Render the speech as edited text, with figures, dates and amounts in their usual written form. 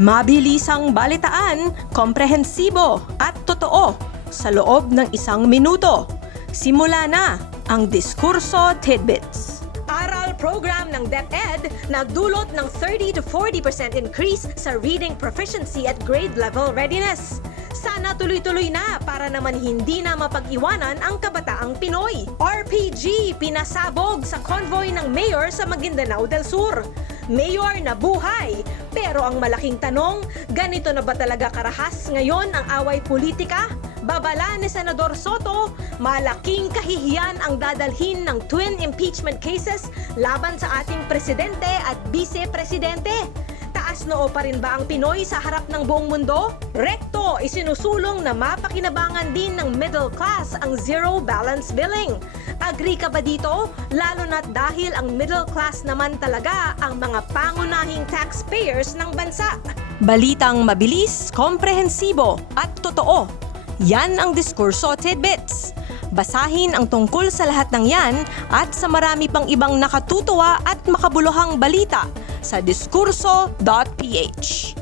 Mabilisang balitaan, komprehensibo at totoo sa loob ng 1 minuto. Simula na ang Diskurso Tidbits. Aral program ng DepEd nagdulot ng 30 to 40% increase sa reading proficiency at grade level readiness. Sana tuloy-tuloy na para naman hindi na mapag-iwanan ang kabataang Pinoy. RPG pinasabog sa convoy ng mayor sa Maguindanao del Sur. Mayor na buhay, pero ang malaking tanong, ganito na ba talaga karahas ngayon ang away politika? Babala ni Senador Soto, malaking kahihiyan ang dadalhin ng twin impeachment cases laban sa ating presidente at vice-presidente. Taas noo pa rin ba ang Pinoy sa harap ng buong mundo? Rekto, isinusulong na mapakinabangan din ng middle class ang zero balance billing. Agree ka ba dito? Lalo na't dahil ang middle class naman talaga ang mga pangunahing taxpayers ng bansa. Balitang mabilis, komprehensibo at totoo. Yan ang Diskurso Tidbits. Basahin ang tungkol sa lahat ng yan at sa marami pang ibang nakatutuwa at makabuluhang balita sa diskurso.ph.